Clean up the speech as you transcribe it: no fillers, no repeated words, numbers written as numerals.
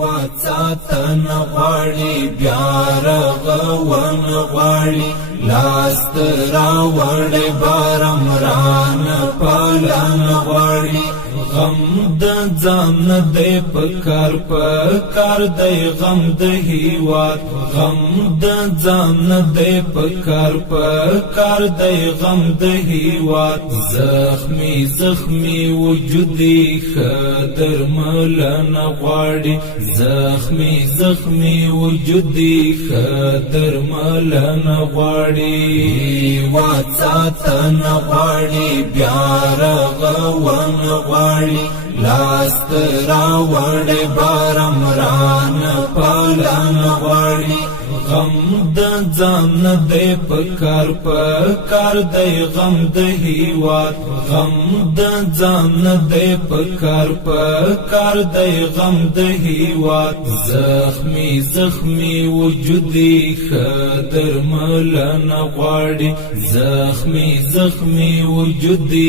واتساتن غواړي بیا رغون غواړي لاست راوړي بارم ران پالن غواړي غم د ځان دی پکار دی غم د هیواد غم د ځان دی پکار دی غم د هیواد زخمی وجودي خدر ملن غواړي زخمی وجودي خدر ملن غواړي واتساتن غواړي بیا رغون غواړي لاست راوړي بارم ران پالن غواړي غم د ځان دی پکار دی غم د هیواد غم د ځان دی پکار دی غم د هیواد زخمی وجودي خدر ملن غواړي زخمی وجودي